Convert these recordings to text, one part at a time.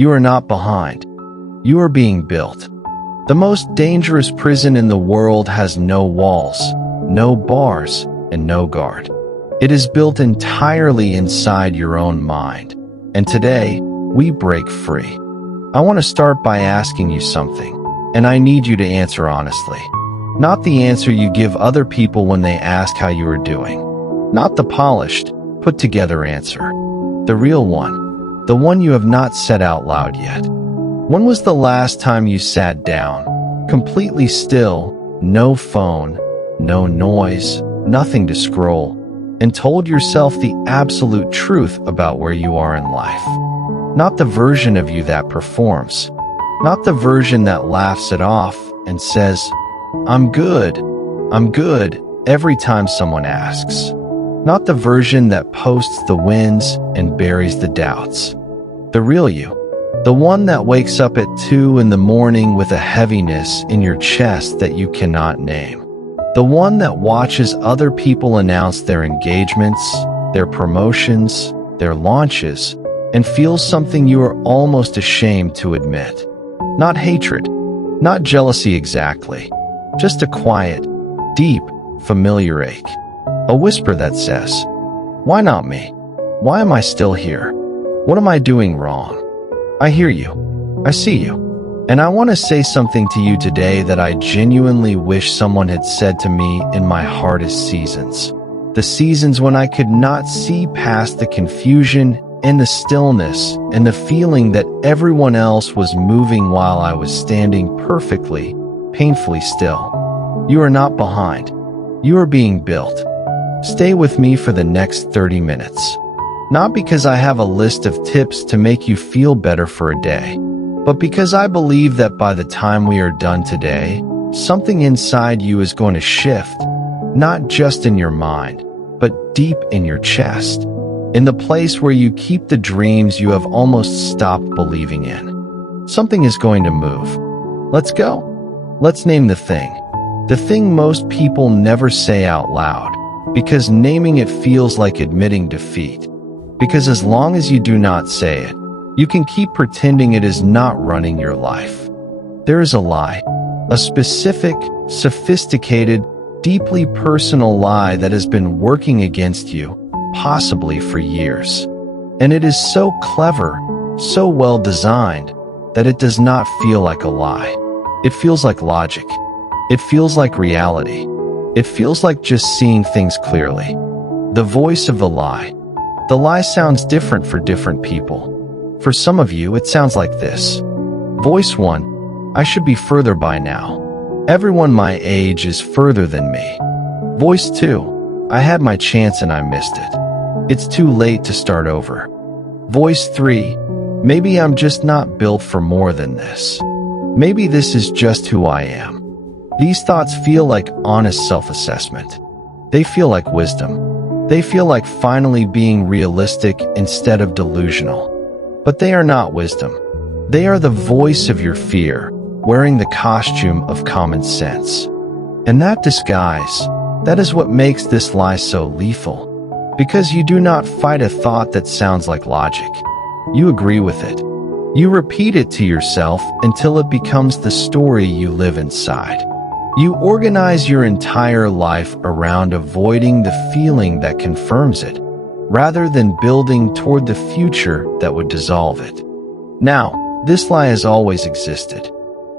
You are not behind. You are being built. The most dangerous prison in the world has no walls, no bars, and no guard. It is built entirely inside your own mind. And today, we break free. I want to start by asking you something, and I need you to answer honestly. Not the answer you give other people when they ask how you are doing. Not the polished, put-together answer. The real one. The one you have not said out loud yet. When was the last time you sat down, completely still, no phone, no noise, nothing to scroll, and told yourself the absolute truth about where you are in life? Not the version of you that performs. Not the version that laughs it off and says, I'm good, every time someone asks. Not the version that posts the wins and buries the doubts. The real you. The one that wakes up at 2 in the morning with a heaviness in your chest that you cannot name. The one that watches other people announce their engagements, their promotions, their launches, and feels something you are almost ashamed to admit. Not hatred, not jealousy exactly, just a quiet, deep, familiar ache. A whisper that says, why not me? Why am I still here? What am I doing wrong? I hear you. I see you. And I want to say something to you today that I genuinely wish someone had said to me in my hardest seasons. The seasons when I could not see past the confusion and the stillness and the feeling that everyone else was moving while I was standing perfectly, painfully still. You are not behind. You are being built. Stay with me for the next 30 minutes. Not because I have a list of tips to make you feel better for a day, but because I believe that by the time we are done today, something inside you is going to shift, not just in your mind, but deep in your chest, in the place where you keep the dreams you have almost stopped believing in. Something is going to move. Let's go. Let's name the thing most people never say out loud, because naming it feels like admitting defeat. Because as long as you do not say it, you can keep pretending it is not running your life. There is a lie, a specific, sophisticated, deeply personal lie that has been working against you, possibly for years. And it is so clever, so well designed, that it does not feel like a lie. It feels like logic. It feels like reality. It feels like just seeing things clearly. The voice of the lie. The lie sounds different for different people. For some of you, it sounds like this. Voice 1, I should be further by now. Everyone my age is further than me. Voice 2, I had my chance and I missed it. It's too late to start over. Voice 3, maybe I'm just not built for more than this. Maybe this is just who I am. These thoughts feel like honest self-assessment. They feel like wisdom. They feel like finally being realistic instead of delusional. But they are not wisdom. They are the voice of your fear, wearing the costume of common sense. And that disguise, that is what makes this lie so lethal. Because you do not fight a thought that sounds like logic. You agree with it. You repeat it to yourself until it becomes the story you live inside. You organize your entire life around avoiding the feeling that confirms it, rather than building toward the future that would dissolve it. Now, this lie has always existed.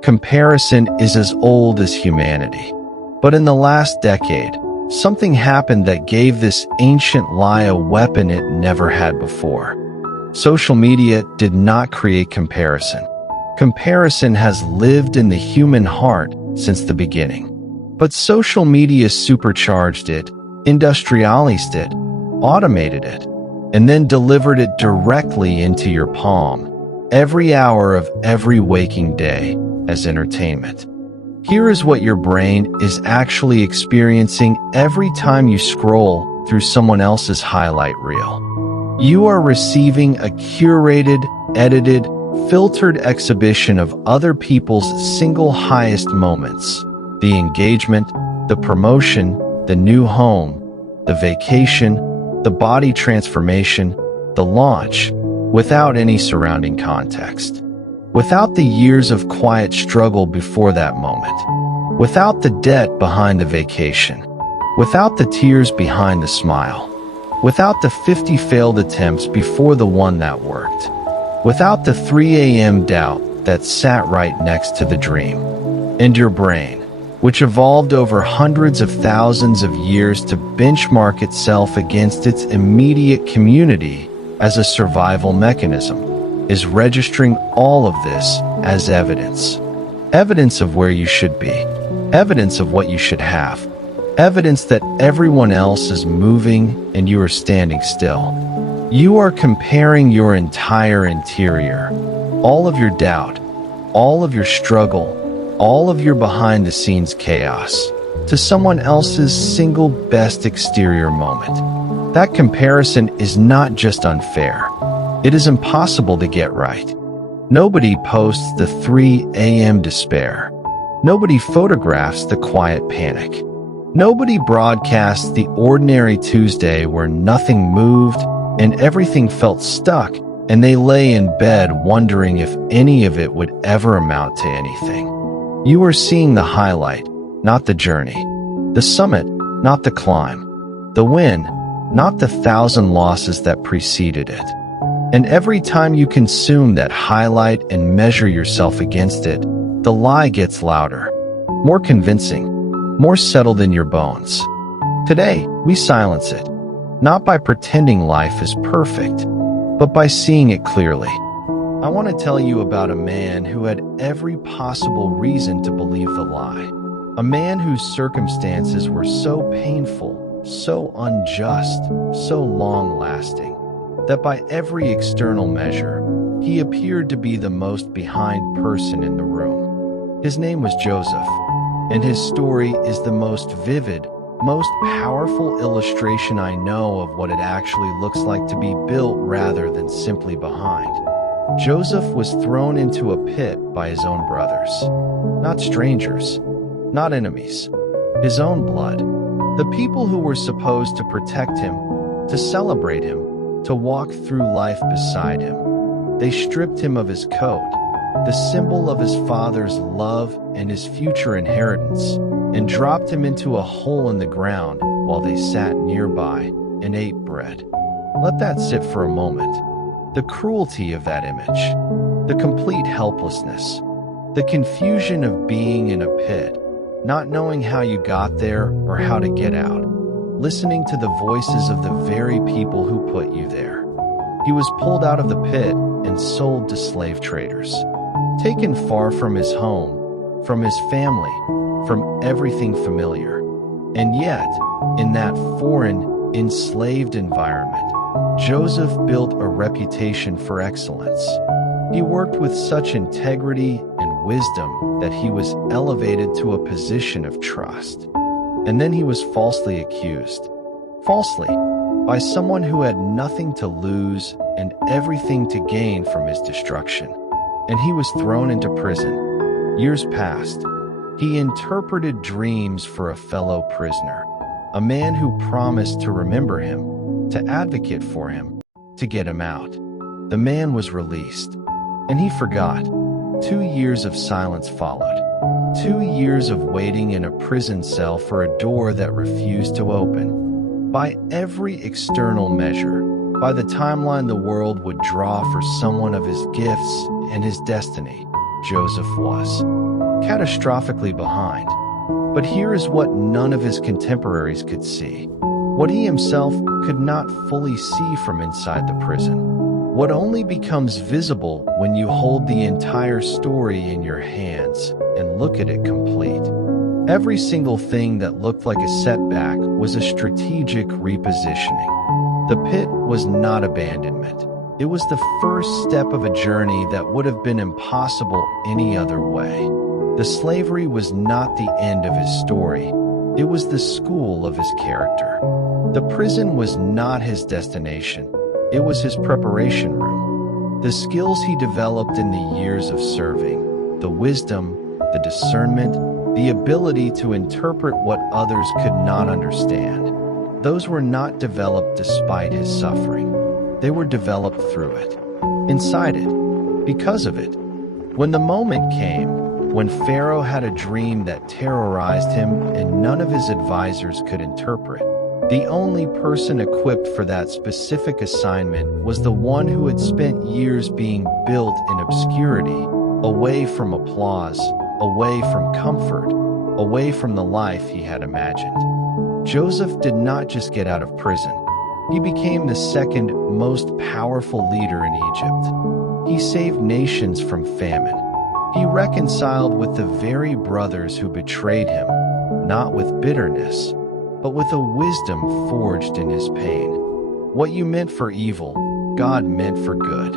Comparison is as old as humanity. But in the last decade, something happened that gave this ancient lie a weapon it never had before. Social media did not create comparison. Comparison has lived in the human heart since the beginning. But social media supercharged it, industrialized it, automated it, and then delivered it directly into your palm, every hour of every waking day, as entertainment. Here is what your brain is actually experiencing every time you scroll through someone else's highlight reel. You are receiving a curated, edited, filtered exhibition of other people's single highest moments. The engagement, the promotion, the new home, the vacation, the body transformation, the launch, without any surrounding context, without the years of quiet struggle before that moment, without the debt behind the vacation, without the tears behind the smile, without the 50 failed attempts before the one that worked, without the 3 a.m. doubt that sat right next to the dream. And your brain, which evolved over hundreds of thousands of years to benchmark itself against its immediate community as a survival mechanism, is registering all of this as evidence. Evidence of where you should be, evidence of what you should have, evidence that everyone else is moving and you are standing still. You are comparing your entire interior, all of your doubt, all of your struggle, all of your behind-the-scenes chaos, to someone else's single best exterior moment. That comparison is not just unfair. It is impossible to get right. Nobody posts the 3 a.m. despair. Nobody photographs the quiet panic. Nobody broadcasts the ordinary Tuesday where nothing moved and everything felt stuck, and they lay in bed wondering if any of it would ever amount to anything. You are seeing the highlight, not the journey. The summit, not the climb. The win, not the 1,000 losses that preceded it. And every time you consume that highlight and measure yourself against it, the lie gets louder, more convincing, more settled in your bones. Today, we silence it, not by pretending life is perfect, but by seeing it clearly. I want to tell you about a man who had every possible reason to believe the lie. A man whose circumstances were so painful, so unjust, so long-lasting, that by every external measure, he appeared to be the most behind person in the room. His name was Joseph, and his story is the most vivid, most powerful illustration I know of what it actually looks like to be built rather than simply behind. Joseph was thrown into a pit by his own brothers. Not strangers, not enemies. His own blood. The people who were supposed to protect him, to celebrate him, to walk through life beside him. They stripped him of his coat, the symbol of his father's love and his future inheritance, and dropped him into a hole in the ground while they sat nearby and ate bread. Let that sit for a moment. The cruelty of that image, the complete helplessness, the confusion of being in a pit, not knowing how you got there or how to get out, listening to the voices of the very people who put you there. He was pulled out of the pit and sold to slave traders, taken far from his home, from his family, from everything familiar. And yet, in that foreign, enslaved environment, Joseph built a reputation for excellence. He worked with such integrity and wisdom that he was elevated to a position of trust. And then he was falsely accused. Falsely, by someone who had nothing to lose and everything to gain from his destruction. And he was thrown into prison. Years passed. He interpreted dreams for a fellow prisoner, a man who promised to remember him, to advocate for him, to get him out. The man was released, and he forgot. 2 years of silence followed. 2 years of waiting in a prison cell for a door that refused to open. By every external measure, by the timeline the world would draw for someone of his gifts and his destiny, Joseph was catastrophically behind. But here is what none of his contemporaries could see. What he himself could not fully see from inside the prison. What only becomes visible when you hold the entire story in your hands and look at it complete. Every single thing that looked like a setback was a strategic repositioning. The pit was not abandonment. It was the first step of a journey that would have been impossible any other way. The slavery was not the end of his story. It was the school of his character. The prison was not his destination. It was his preparation room. The skills he developed in the years of serving, the wisdom, the discernment, the ability to interpret what others could not understand, those were not developed despite his suffering. They were developed through it. inside it, because of it. When the moment came, when Pharaoh had a dream that terrorized him and none of his advisors could interpret, the only person equipped for that specific assignment was the one who had spent years being built in obscurity, away from applause, away from comfort, away from the life he had imagined. Joseph did not just get out of prison. He became the second most powerful leader in Egypt. He saved nations from famine. He reconciled with the very brothers who betrayed him, not with bitterness, but with a wisdom forged in his pain. What you meant for evil, God meant for good.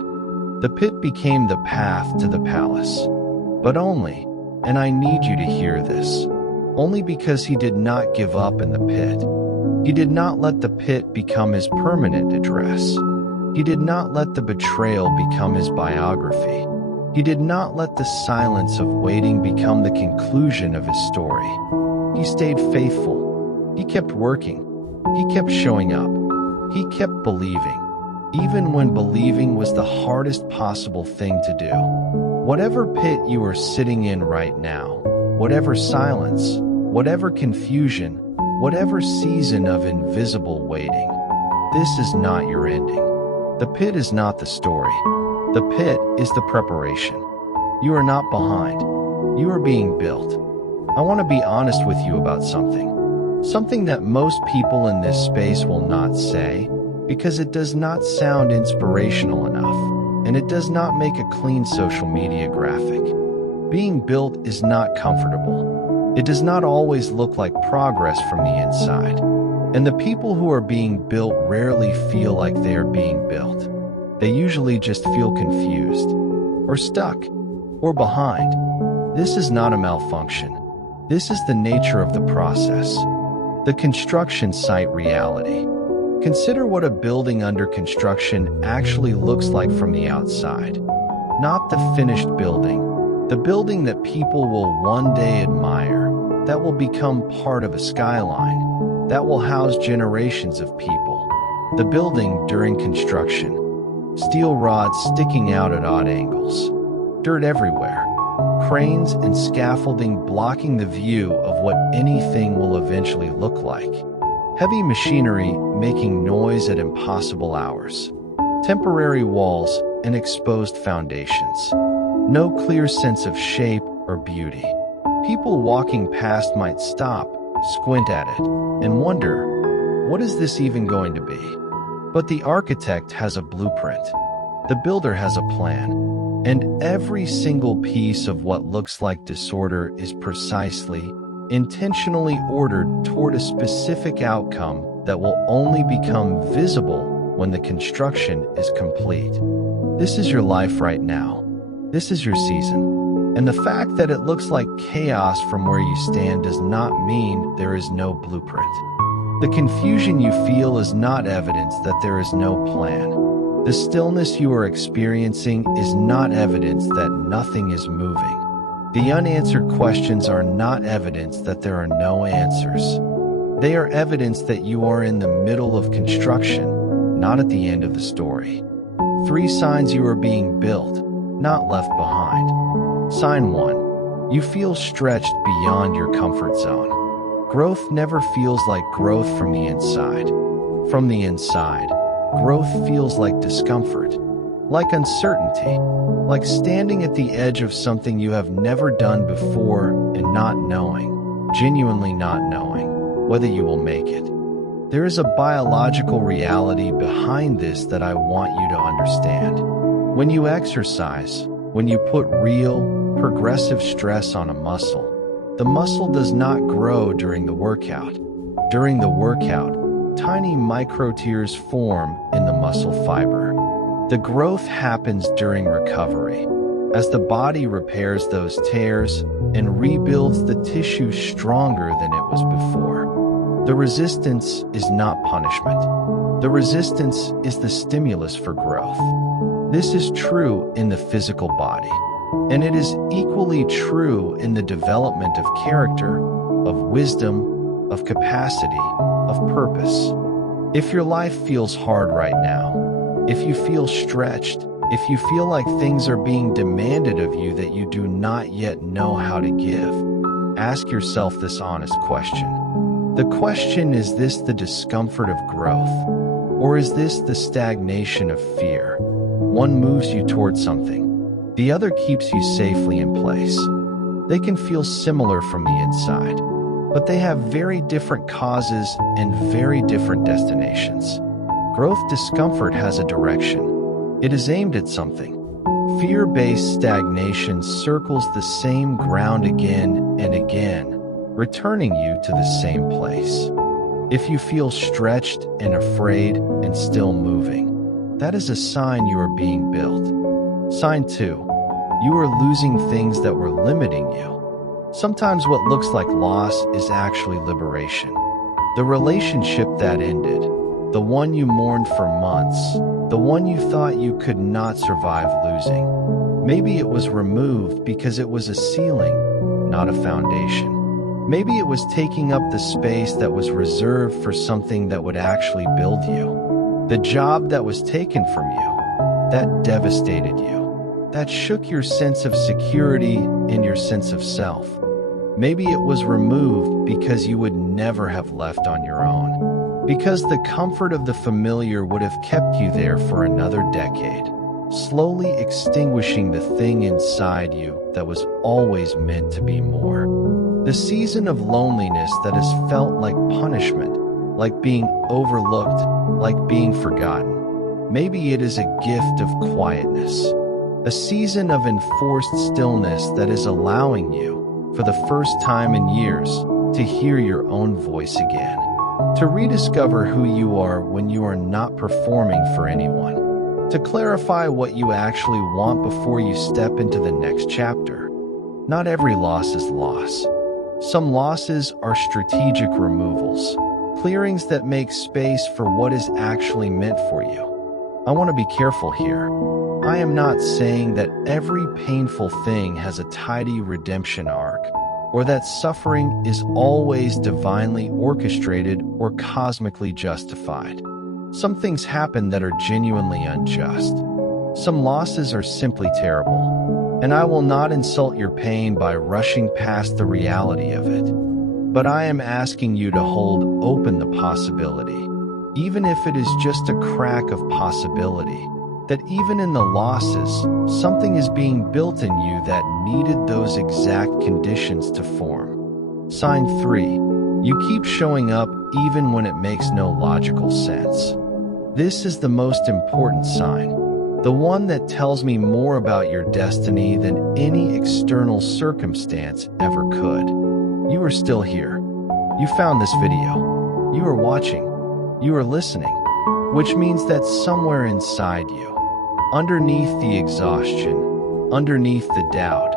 The pit became the path to the palace. But only, and I need you to hear this, only because he did not give up in the pit. He did not let the pit become his permanent address. He did not let the betrayal become his biography. He did not let the silence of waiting become the conclusion of his story. He stayed faithful. He kept working. He kept showing up. He kept believing, even when believing was the hardest possible thing to do. Whatever pit you are sitting in right now, whatever silence, whatever confusion, whatever season of invisible waiting, this is not your ending. The pit is not the story. The pit is the preparation. You are not behind. You are being built. I want to be honest with you about something. Something that most people in this space will not say, because it does not sound inspirational enough, and it does not make a clean social media graphic. Being built is not comfortable. It does not always look like progress from the inside. And the people who are being built rarely feel like they are being built. They usually just feel confused, or stuck, or behind. This is not a malfunction. This is the nature of the process. The construction site reality. Consider what a building under construction actually looks like from the outside. Not the finished building. The building that people will one day admire, that will become part of a skyline, that will house generations of people. The building during construction. Steel rods sticking out at odd angles. Dirt everywhere. Cranes and scaffolding blocking the view of what anything will eventually look like. Heavy machinery making noise at impossible hours. Temporary walls and exposed foundations. No clear sense of shape or beauty. People walking past might stop, squint at it, and wonder, what is this even going to be? But the architect has a blueprint. The builder has a plan. And every single piece of what looks like disorder is precisely, intentionally ordered toward a specific outcome that will only become visible when the construction is complete. This is your life right now. This is your season. And the fact that it looks like chaos from where you stand does not mean there is no blueprint. The confusion you feel is not evidence that there is no plan. The stillness you are experiencing is not evidence that nothing is moving. The unanswered questions are not evidence that there are no answers. They are evidence that you are in the middle of construction, not at the end of the story. 3 signs you are being built, not left behind. Sign 1. You feel stretched beyond your comfort zone. Growth never feels like growth from the inside. From the inside, growth feels like discomfort, like uncertainty, like standing at the edge of something you have never done before and not knowing, genuinely not knowing, whether you will make it. There is a biological reality behind this that I want you to understand. When you exercise, when you put real, progressive stress on a muscle, the muscle does not grow during the workout. During the workout, tiny microtears form in the muscle fiber. The growth happens during recovery, as the body repairs those tears and rebuilds the tissue stronger than it was before. The resistance is not punishment. The resistance is the stimulus for growth. This is true in the physical body, and it is equally true in the development of character, of wisdom, of capacity, of purpose. If your life feels hard right now, if you feel stretched, If you feel like things are being demanded of you that you do not yet know how to give, ask yourself this honest question. The question, is this the discomfort of growth, or is this the stagnation of fear? One moves you towards something, the other keeps you safely in place. They can feel similar from the inside, but they have very different causes and very different destinations. Growth discomfort has a direction. It is aimed at something. Fear-based stagnation circles the same ground again and again, returning you to the same place. If you feel stretched and afraid and still moving, that is a sign you are being built. Sign 2. You are losing things that were limiting you. Sometimes what looks like loss is actually liberation. The relationship that ended, the one you mourned for months, the one you thought you could not survive losing. Maybe it was removed because it was a ceiling, not a foundation. Maybe it was taking up the space that was reserved for something that would actually build you. The job that was taken from you, that devastated you, that shook your sense of security and your sense of self. Maybe it was removed because you would never have left on your own. Because the comfort of the familiar would have kept you there for another decade, slowly extinguishing the thing inside you that was always meant to be more. The season of loneliness that has felt like punishment, like being overlooked, like being forgotten. Maybe it is a gift of quietness, a season of enforced stillness that is allowing you, for the first time in years, to hear your own voice again. To rediscover who you are when you are not performing for anyone. To clarify what you actually want before you step into the next chapter. Not every loss is loss. Some losses are strategic removals, clearings that make space for what is actually meant for you. I want to be careful here. I am not saying that every painful thing has a tidy redemption arc, or that suffering is always divinely orchestrated or cosmically justified. Some things happen that are genuinely unjust. Some losses are simply terrible, and I will not insult your pain by rushing past the reality of it. But I am asking you to hold open the possibility, even if it is just a crack of possibility, that even in the losses, something is being built in you that needed those exact conditions to form. Sign 3. You keep showing up even when it makes no logical sense. This is the most important sign, the one that tells me more about your destiny than any external circumstance ever could. You are still here. You found this video. You are watching. You are listening, which means that somewhere inside you, underneath the exhaustion, underneath the doubt,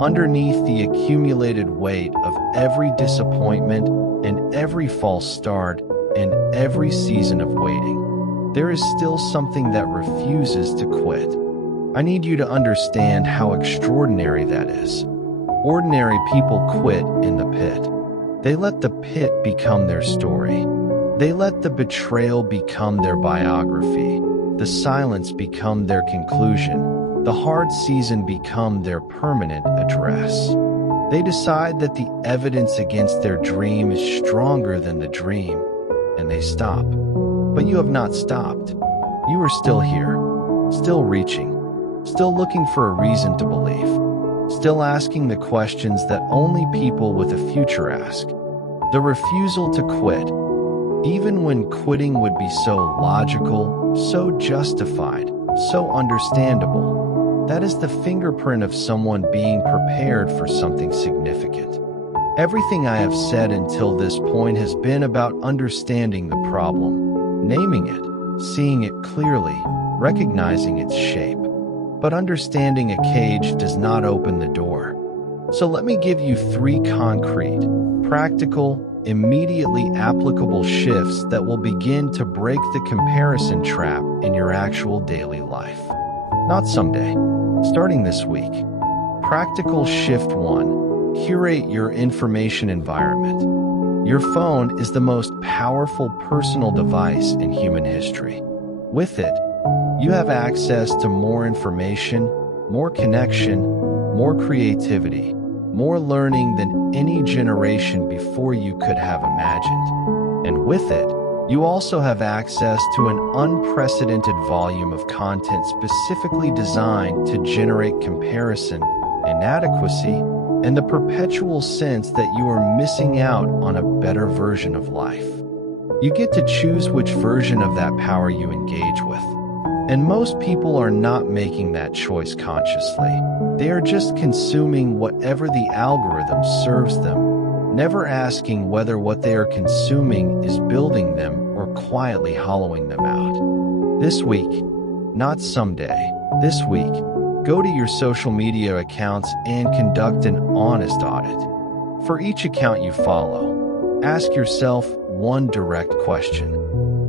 underneath the accumulated weight of every disappointment and every false start and every season of waiting, there is still something that refuses to quit. I need you to understand how extraordinary that is. Ordinary people quit in the pit. They let the pit become their story. They let the betrayal become their biography. The silence become their conclusion, the hard season become their permanent address. They decide that the evidence against their dream is stronger than the dream, and they stop. But you have not stopped. You are still here, still reaching, still looking for a reason to believe, still asking the questions that only people with a future ask. The refusal to quit, even when quitting would be so logical, so justified, so understandable, that is the fingerprint of someone being prepared for something significant. Everything I have said until this point has been about understanding the problem, naming it, seeing it clearly, recognizing its shape. But understanding a cage does not open the door. So let me give you 3 concrete, practical, immediately applicable shifts that will begin to break the comparison trap in your actual daily life. Not someday, starting this week. Practical shift 1. Curate your information environment. Your phone is the most powerful personal device in human history. With it, You have access to more information, more connection, more creativity, more learning than any generation before you could have imagined. And with it, you also have access to an unprecedented volume of content specifically designed to generate comparison, inadequacy, and the perpetual sense that you are missing out on a better version of life. You get to choose which version of that power you engage with. And most people are not making that choice consciously. They are just consuming whatever the algorithm serves them, never asking whether what they are consuming is building them or quietly hollowing them out. This week, not someday, this week, go to your social media accounts and conduct an honest audit. For each account you follow, ask yourself one direct question.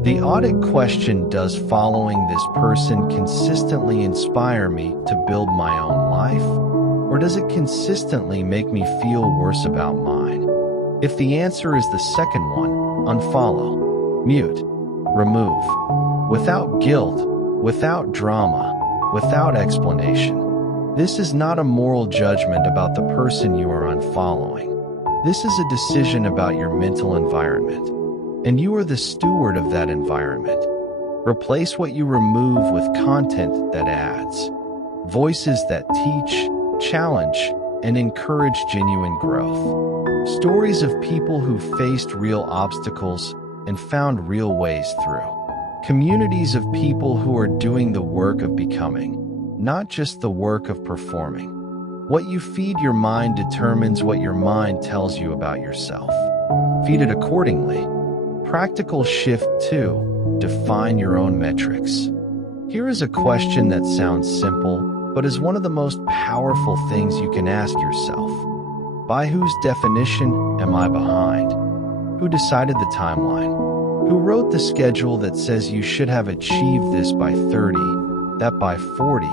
The audit question: does following this person consistently inspire me to build my own life? Or does it consistently make me feel worse about mine? If the answer is the second one, unfollow, mute, remove. Without guilt, without drama, without explanation. This is not a moral judgment about the person you are unfollowing. This is a decision about your mental environment. And you are the steward of that environment. Replace what you remove with content that adds. Voices that teach, challenge, and encourage genuine growth. Stories of people who faced real obstacles and found real ways through. Communities of people who are doing the work of becoming, not just the work of performing. What you feed your mind determines what your mind tells you about yourself. Feed it accordingly. Practical shift 2. Define your own metrics. Here is a question that sounds simple, but is one of the most powerful things you can ask yourself. By whose definition am I behind? Who decided the timeline? Who wrote the schedule that says you should have achieved this by 30, that by 40,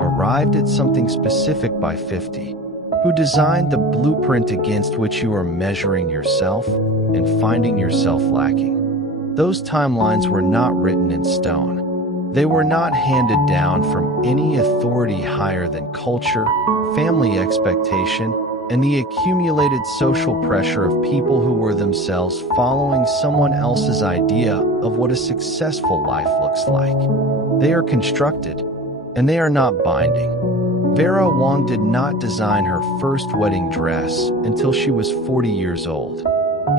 arrived at something specific by 50? Who designed the blueprint against which you are measuring yourself and finding yourself lacking? Those timelines were not written in stone. They were not handed down from any authority higher than culture, family expectation, and the accumulated social pressure of people who were themselves following someone else's idea of what a successful life looks like. They are constructed, and they are not binding. Vera Wang did not design her first wedding dress until she was 40 years old.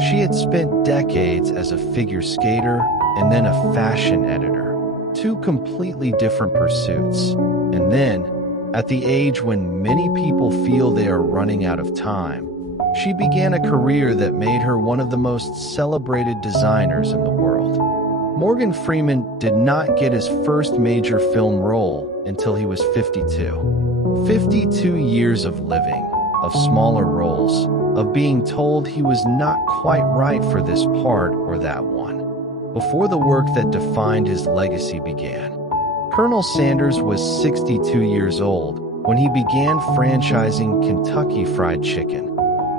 She had spent decades as a figure skater and then a fashion editor. Two completely different pursuits. And then, at the age when many people feel they are running out of time, she began a career that made her one of the most celebrated designers in the world. Morgan Freeman did not get his first major film role until he was 52. 52 years of living, of smaller roles, of being told he was not quite right for this part or that one, before the work that defined his legacy began. Colonel Sanders was 62 years old when he began franchising Kentucky Fried Chicken.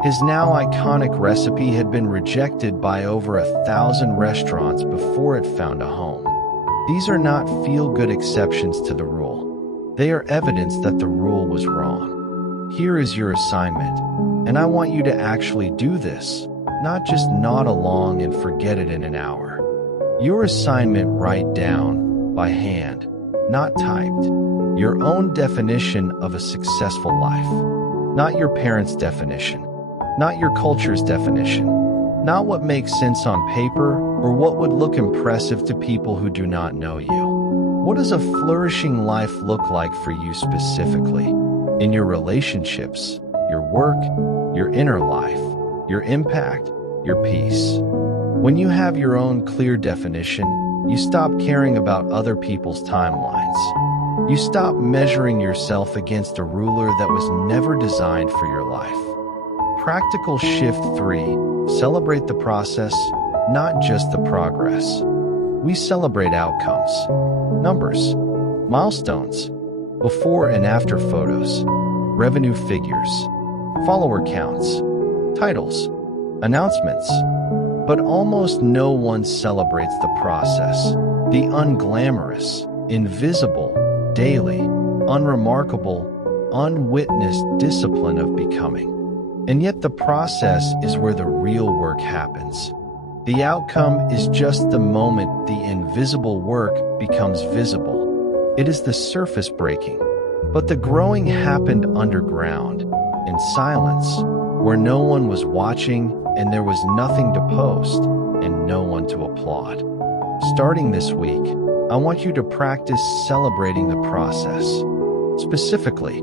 His now iconic recipe had been rejected by over 1,000 restaurants before it found a home. These are not feel-good exceptions to the rule. They are evidence that the rule was wrong. Here is your assignment, and I want you to actually do this, not just nod along and forget it in an hour. Your assignment: write down, by hand, not typed, your own definition of a successful life. Not your parents' definition, not your culture's definition, not what makes sense on paper or what would look impressive to people who do not know you. What does a flourishing life look like for you specifically? In your relationships, your work, your inner life, your impact, your peace. When you have your own clear definition, you stop caring about other people's timelines. You stop measuring yourself against a ruler that was never designed for your life. Practical shift 3. Celebrate the process, not just the progress. We celebrate outcomes, numbers, milestones, before and after photos, revenue figures, follower counts, titles, announcements. But almost no one celebrates the process, the unglamorous, invisible, daily, unremarkable, unwitnessed discipline of becoming. And yet the process is where the real work happens. The outcome is just the moment the invisible work becomes visible. It is the surface breaking. But the growing happened underground, in silence, where no one was watching and there was nothing to post and no one to applaud. Starting this week, I want you to practice celebrating the process. Specifically,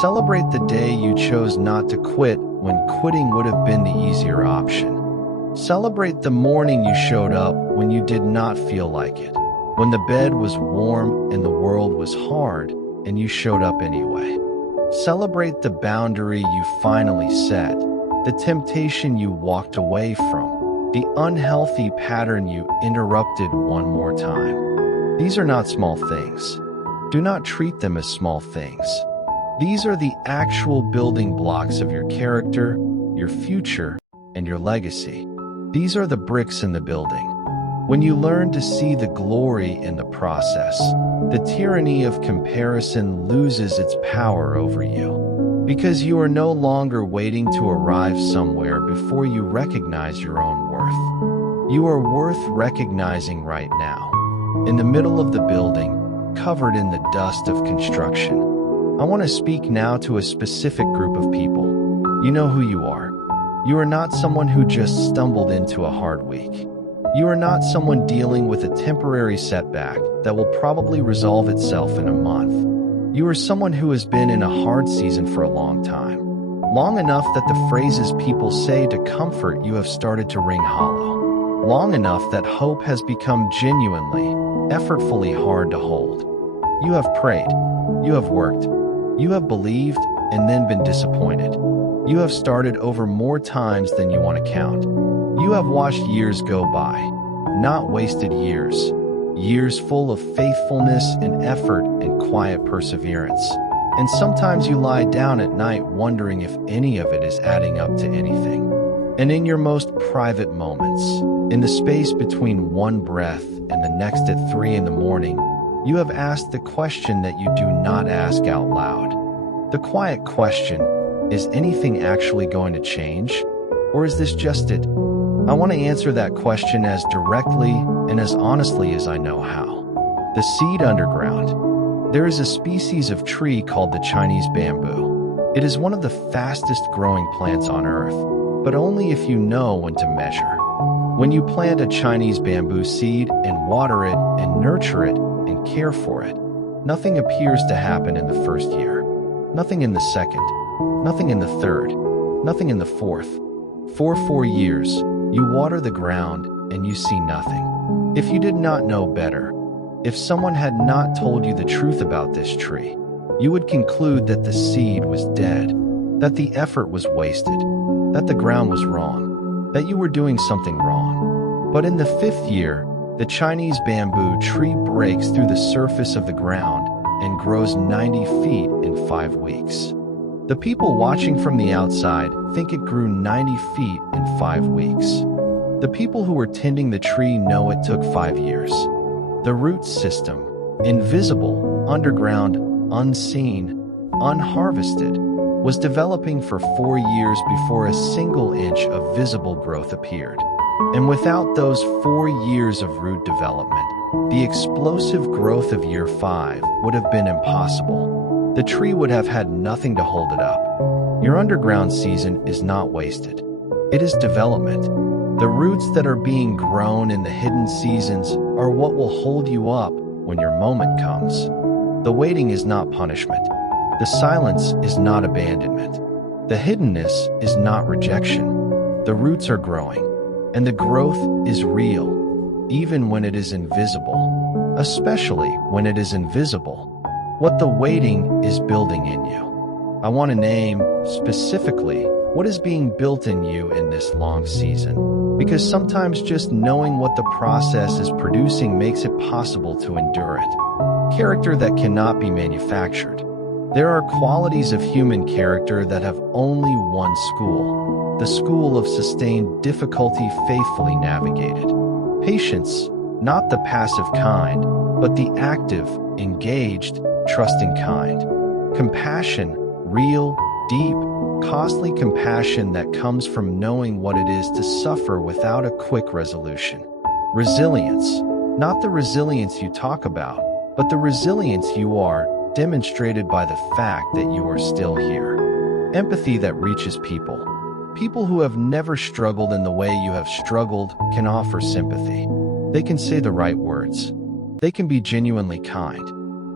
celebrate the day you chose not to quit when quitting would have been the easier option. Celebrate the morning you showed up when you did not feel like it, when the bed was warm and the world was hard, and you showed up anyway. Celebrate the boundary you finally set, the temptation you walked away from, the unhealthy pattern you interrupted one more time. These are not small things. Do not treat them as small things. These are the actual building blocks of your character, your future, and your legacy. These are the bricks in the building. When you learn to see the glory in the process, the tyranny of comparison loses its power over you. Because you are no longer waiting to arrive somewhere before you recognize your own worth. You are worth recognizing right now. In the middle of the building, covered in the dust of construction. I want to speak now to a specific group of people. You know who you are. You are not someone who just stumbled into a hard week. You are not someone dealing with a temporary setback that will probably resolve itself in a month. You are someone who has been in a hard season for a long time. Long enough that the phrases people say to comfort you have started to ring hollow. Long enough that hope has become genuinely, effortfully hard to hold. You have prayed. You have worked. You have believed and then been disappointed. You have started over more times than you want to count. You have watched years go by, not wasted years. Years full of faithfulness and effort and quiet perseverance. And sometimes you lie down at night wondering if any of it is adding up to anything. And in your most private moments, in the space between one breath and the next at 3 in the morning, you have asked the question that you do not ask out loud. The quiet question, is anything actually going to change? Or is this just it? I want to answer that question as directly and as honestly as I know how. The seed underground. There is a species of tree called the Chinese bamboo. It is one of the fastest growing plants on earth, but only if you know when to measure. When you plant a Chinese bamboo seed and water it and nurture it and care for it, nothing appears to happen in the first year. Nothing in the second. Nothing in the third. Nothing in the fourth. For 4 years, you water the ground and you see nothing. If you did not know better, if someone had not told you the truth about this tree, you would conclude that the seed was dead, that the effort was wasted, that the ground was wrong, that you were doing something wrong. But in the 5th year, the Chinese bamboo tree breaks through the surface of the ground and grows 90 feet in 5 weeks. The people watching from the outside think it grew 90 feet in 5 weeks. The people who were tending the tree know it took 5 years. The root system, invisible, underground, unseen, unharvested, was developing for 4 years before a single inch of visible growth appeared. And without those 4 years of root development, the explosive growth of year 5 would have been impossible. The tree would have had nothing to hold it up. Your underground season is not wasted. It is development. The roots that are being grown in the hidden seasons are what will hold you up when your moment comes. The waiting is not punishment. The silence is not abandonment. The hiddenness is not rejection. The roots are growing, and the growth is real, even when it is invisible, especially when it is invisible. What the waiting is building in you. I want to name, specifically, what is being built in you in this long season. Because sometimes just knowing what the process is producing makes it possible to endure it. Character that cannot be manufactured. There are qualities of human character that have only one school. The school of sustained difficulty faithfully navigated. Patience, not the passive kind, but the active, engaged, trusting kind. Compassion, real, deep, costly compassion that comes from knowing what it is to suffer without a quick resolution. Resilience, not the resilience you talk about, but the resilience you are, demonstrated by the fact that you are still here. Empathy that reaches people. People who have never struggled in the way you have struggled can offer sympathy. They can say the right words. They can be genuinely kind.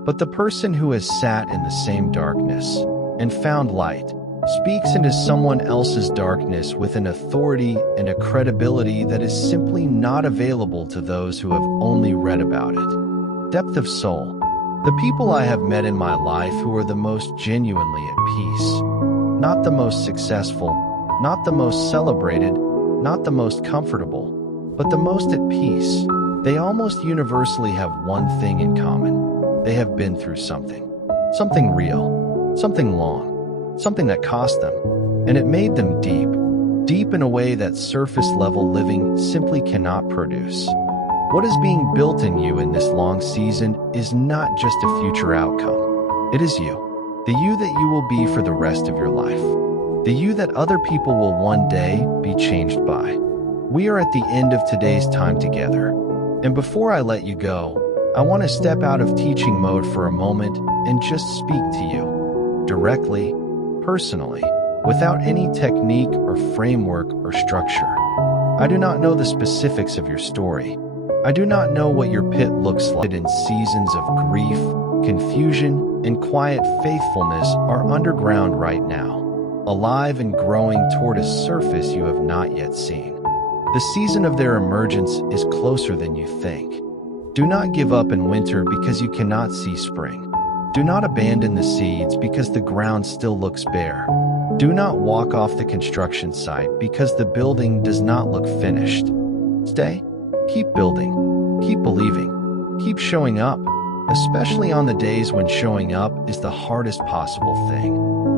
But the person who has sat in the same darkness and found light speaks into someone else's darkness with an authority and a credibility that is simply not available to those who have only read about it. Depth of soul. The people I have met in my life who are the most genuinely at peace. Not the most successful, not the most celebrated, not the most comfortable, but the most at peace. They almost universally have one thing in common. They have been through something. Something real. Something long. Something that cost them. And it made them deep. Deep in a way that surface-level living simply cannot produce. What is being built in you in this long season is not just a future outcome. It is you. The you that you will be for the rest of your life. The you that other people will one day be changed by. We are at the end of today's time together. And before I let you go, I want to step out of teaching mode for a moment and just speak to you. Directly, personally, without any technique or framework or structure. I do not know the specifics of your story. I do not know what your pit looks like in seasons of grief, confusion, and quiet faithfulness are underground right now, alive and growing toward a surface you have not yet seen. The season of their emergence is closer than you think. Do not give up in winter because you cannot see spring. Do not abandon the seeds because the ground still looks bare. Do not walk off the construction site because the building does not look finished. Stay. Keep building. Keep believing. Keep showing up, especially on the days when showing up is the hardest possible thing.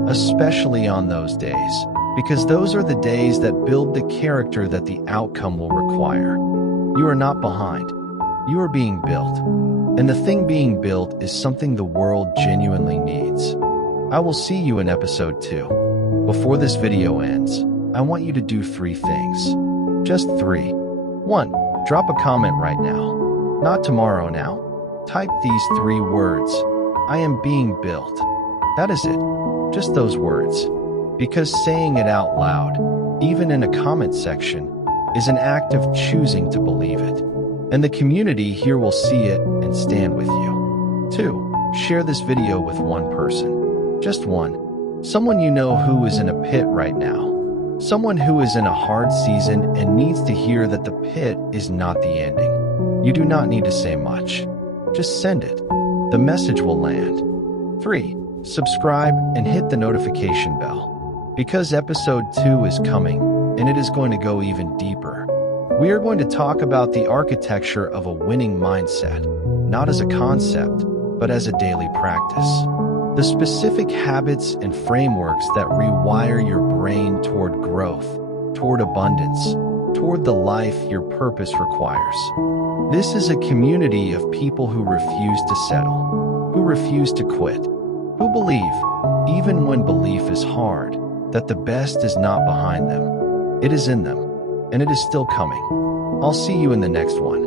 Especially on those days, because those are the days that build the character that the outcome will require. You are not behind. You are being built. And the thing being built is something the world genuinely needs. I will see you in episode 2. Before this video ends, I want you to do 3 things. Just 3. 1. Drop a comment right now. Not tomorrow now. Type these 3 words. I am being built. That is it. Just those words. Because saying it out loud, even in a comment section, is an act of choosing to believe it. And the community here will see it and stand with you. 2. Share this video with one person. Just one. Someone you know who is in a pit right now. Someone who is in a hard season and needs to hear that the pit is not the ending. You do not need to say much. Just send it. The message will land. 3. Subscribe and hit the notification bell. Because episode 2 is coming, and it is going to go even deeper. We are going to talk about the architecture of a winning mindset, not as a concept, but as a daily practice. The specific habits and frameworks that rewire your brain toward growth, toward abundance, toward the life your purpose requires. This is a community of people who refuse to settle, who refuse to quit, who believe, even when belief is hard, that the best is not behind them. It is in them, and it is still coming. I'll see you in the next one.